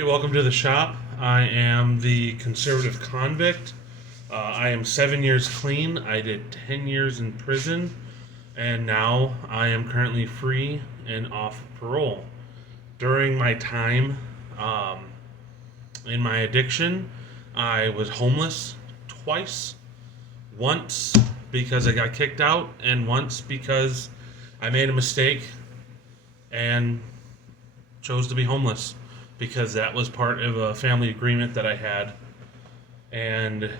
Hey, welcome to the shop. I am the Conservative Convict. I am 7 years clean. I did 10 years in prison, and now I am currently free and off parole. During my time um, in my addiction, I was homeless twice. Once because I got kicked out, and once because I made a mistake and chose to be homeless because that was part of a family agreement that I had, and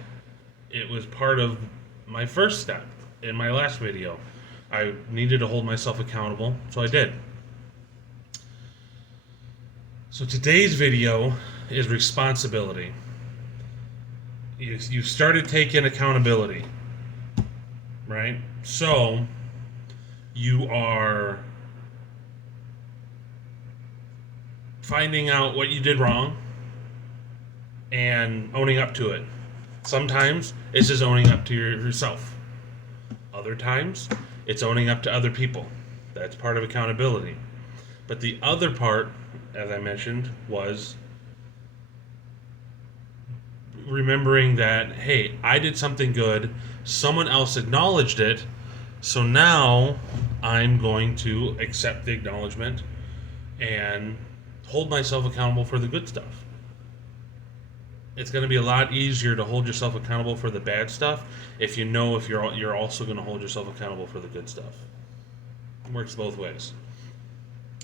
it was part of my first step in my last video. I needed to hold myself accountable, so I did. So today's video is responsibility. You started taking accountability, right? So you are finding out what you did wrong and owning up to it. Sometimes it's just owning up to yourself. Other times it's owning up to other people. That's part of accountability. But the other part, as I mentioned, was remembering that, hey, I did something good, someone else acknowledged it, so now I'm going to accept the acknowledgement and hold myself accountable for the good stuff. It's going to be a lot easier to hold yourself accountable for the bad stuff if you know if you're also going to hold yourself accountable for the good stuff. It works both ways.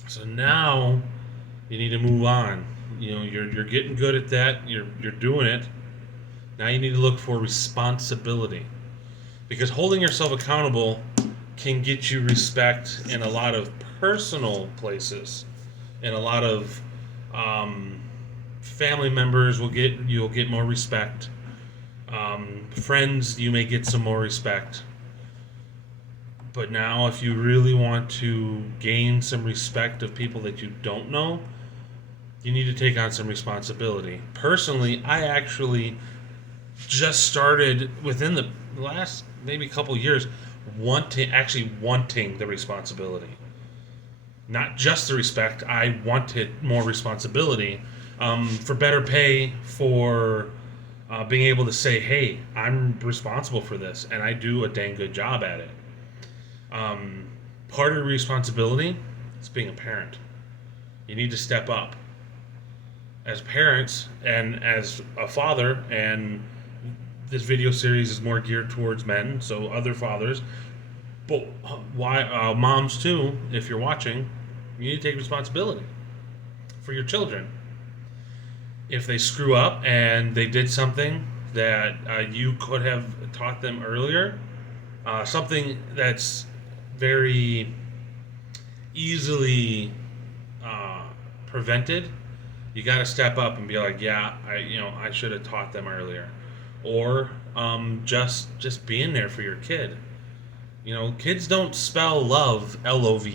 So now you need to move on. You're getting good at that. You're doing it. Now you need to look for responsibility, because holding yourself accountable can get you respect in a lot of personal places, and a lot of family members you'll get more respect. Friends, you may get some more respect. But now, if you really want to gain some respect of people that you don't know, you need to take on some responsibility. Personally, I actually just started within the last maybe couple years wanting the responsibility. Not just the respect, I wanted more responsibility, for better pay, for being able to say, hey, I'm responsible for this, and I do a dang good job at it. Part of the responsibility is being a parent. You need to step up. As parents and as a father, and this video series is more geared towards men, so other fathers, but why moms too, if you're watching, you need to take responsibility for your children. If they screw up and they did something that you could have taught them earlier, something that's very easily prevented, you got to step up and be like, yeah, I should have taught them earlier, or just being there for your kid. Kids don't spell love Love.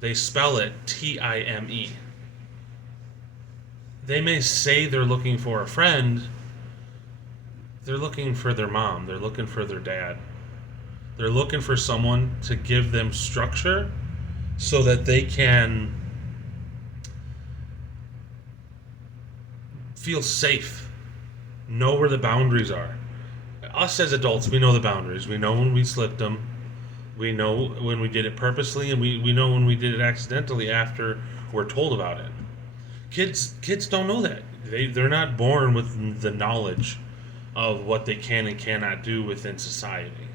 They spell it Time. They may say they're looking for a friend. They're looking for their mom. They're looking for their dad. They're looking for someone to give them structure so that they can feel safe, know where the boundaries are. Us as adults, we know the boundaries. We know when we slipped them. We know when we did it purposely, and we know when we did it accidentally after we're told about it. Kids don't know that. They're not born with the knowledge of what they can and cannot do within society.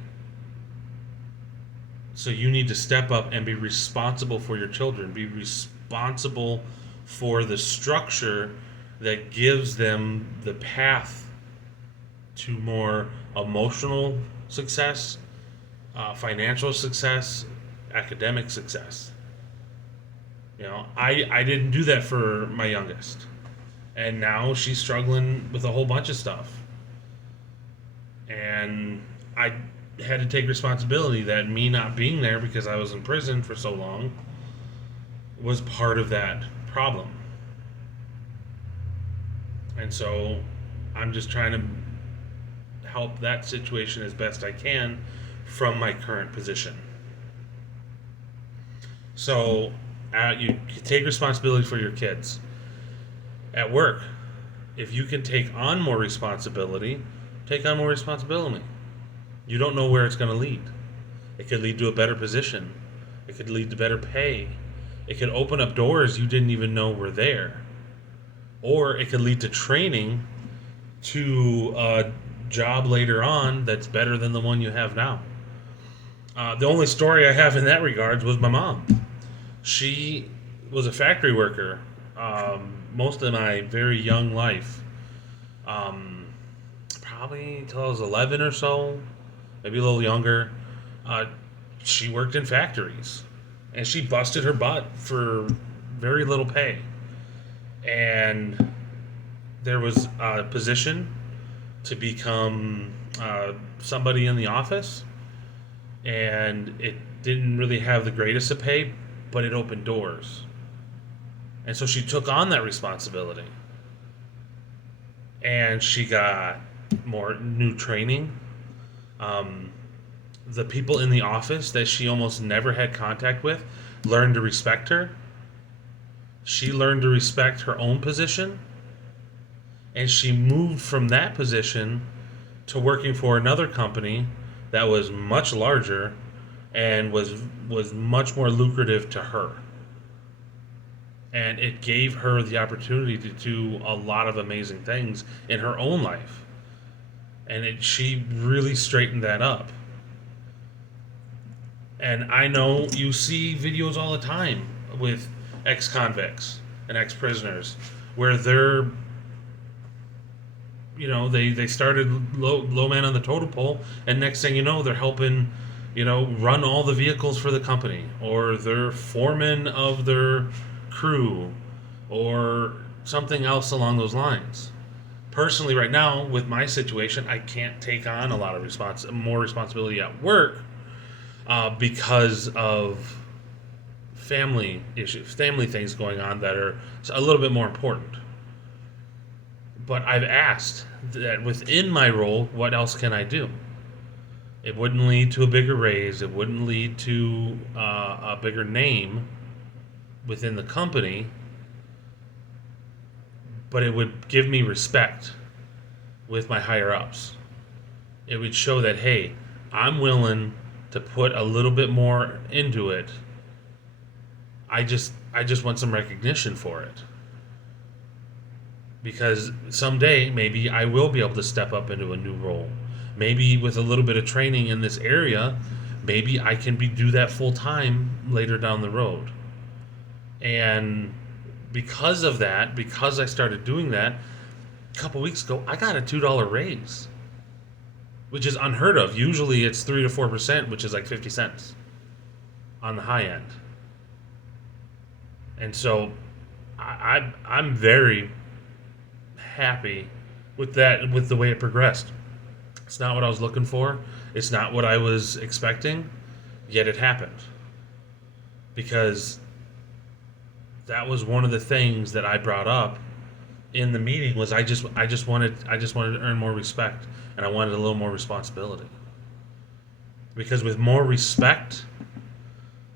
So you need to step up and be responsible for your children. Be responsible for the structure that gives them the path to more emotional success, financial success, academic success. I didn't do that for my youngest, and now she's struggling with a whole bunch of stuff, and I had to take responsibility that me not being there because I was in prison for so long was part of that problem. And so I'm just trying to help that situation as best I can from my current position. So you take responsibility for your kids. At work, if you can take on more responsibility, take on more responsibility. You don't know where it's going to lead. It could lead to a better position. It could lead to better pay. It could open up doors you didn't even know were there. Or it could lead to training to a job later on that's better than the one you have now. The only story I have in that regard was my mom. She was a factory worker most of my very young life. Um, Probably until I was 11 or so, maybe a little younger. Uh, she worked in factories, and she busted her butt for very little pay. And there was a position to become somebody in the office, and it didn't really have the greatest of pay, but it opened doors. And so she took on that responsibility, and she got more new training. Um, the people in the office that she almost never had contact with learned to respect her. She learned to respect her own position, and she moved from that position to working for another company that was much larger and was much more lucrative to her. And it gave her the opportunity to do a lot of amazing things in her own life. And she really straightened that up. And I know you see videos all the time with ex-convicts and ex-prisoners where they started low man on the totem pole, and next thing you know, they're helping, run all the vehicles for the company, or they're foreman of their crew, or something else along those lines. Personally, right now, with my situation, I can't take on a lot of more responsibility at work because of family issues, family things going on that are a little bit more important. But I've asked that within my role, what else can I do? It wouldn't lead to a bigger raise. It wouldn't lead to a bigger name within the company, but it would give me respect with my higher ups. It would show that, hey, I'm willing to put a little bit more into it. I just want some recognition for it. Because someday maybe I will be able to step up into a new role. Maybe with a little bit of training in this area, maybe I can do that full time later down the road. And because of that, because I started doing that, a couple weeks ago, I got a $2 raise, which is unheard of. Usually it's 3 to 4%, which is like 50 cents on the high end. And so I'm very happy with that, with the way it progressed. It's not what I was looking for. It's not what I was expecting, yet it happened. Because that was one of the things that I brought up in the meeting was I just wanted to earn more respect, and I wanted a little more responsibility. Because with more respect,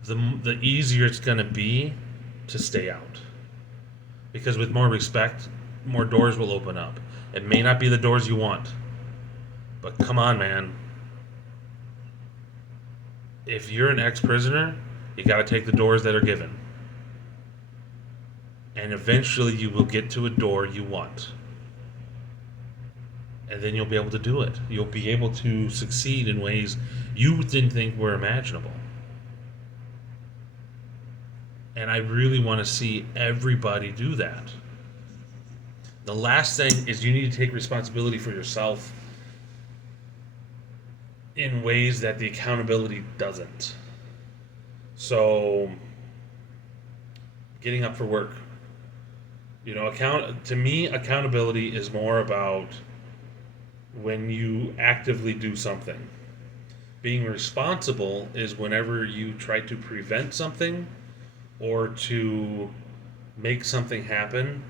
the easier it's going to be to stay out. Because with more respect, more doors will open up. It may not be the doors you want, but come on, man. If you're an ex-prisoner, you got to take the doors that are given. And eventually you will get to a door you want. And then you'll be able to do it. You'll be able to succeed in ways you didn't think were imaginable. And I really want to see everybody do that. The last thing is you need to take responsibility for yourself in ways that the accountability doesn't. So, getting up for work. To me, accountability is more about when you actively do something. Being responsible is whenever you try to prevent something or to make something happen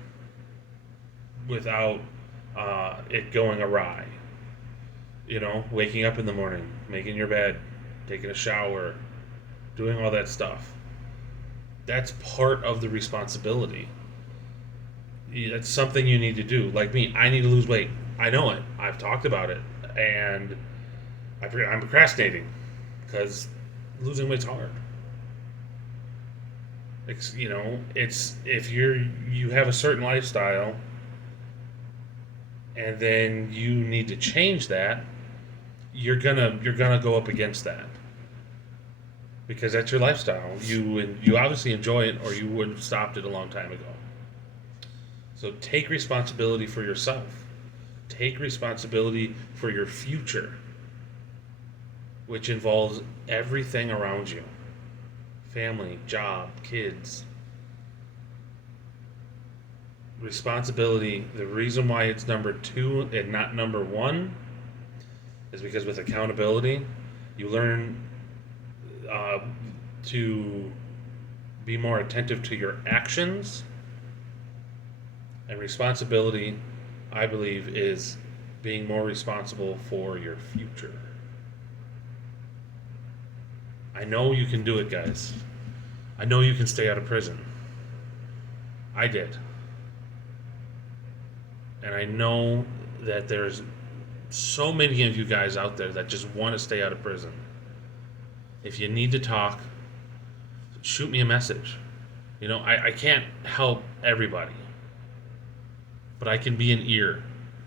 without it going awry. Waking up in the morning, making your bed, taking a shower, doing all that stuff. That's part of the responsibility. That's something you need to do. Like me, I need to lose weight. I know it. I've talked about it, and I'm procrastinating because losing weight's hard. It's if you have a certain lifestyle, and then you need to change that, you're gonna go up against that because that's your lifestyle. You obviously enjoy it, or you would have stopped it a long time ago. So take responsibility for yourself. Take responsibility for your future, which involves everything around you: family, job, kids. Responsibility, the reason why it's number two and not number one is because with accountability, you learn uh, to be more attentive to your actions. And responsibility, I believe, is being more responsible for your future. I know you can do it, guys. I know you can stay out of prison. I did. And I know that there's so many of you guys out there that just want to stay out of prison. If you need to talk, shoot me a message. I can't help everybody, but I can be an ear.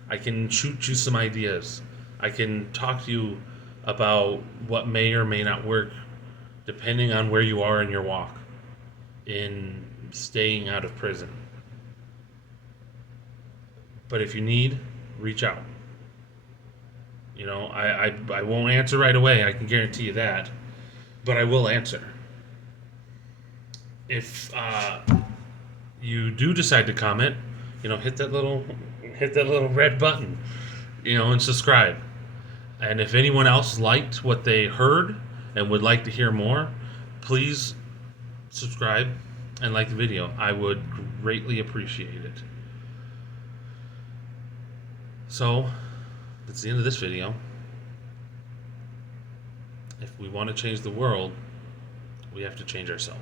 I can shoot you some ideas. I can talk to you about what may or may not work depending on where you are in your walk in staying out of prison. But if you need, reach out. I won't answer right away. I can guarantee you that. But I will answer. If you do decide to comment, hit that little red button, and subscribe. And if anyone else liked what they heard and would like to hear more, please subscribe and like the video. I would greatly appreciate it. So, that's the end of this video. If we want to change the world, we have to change ourselves.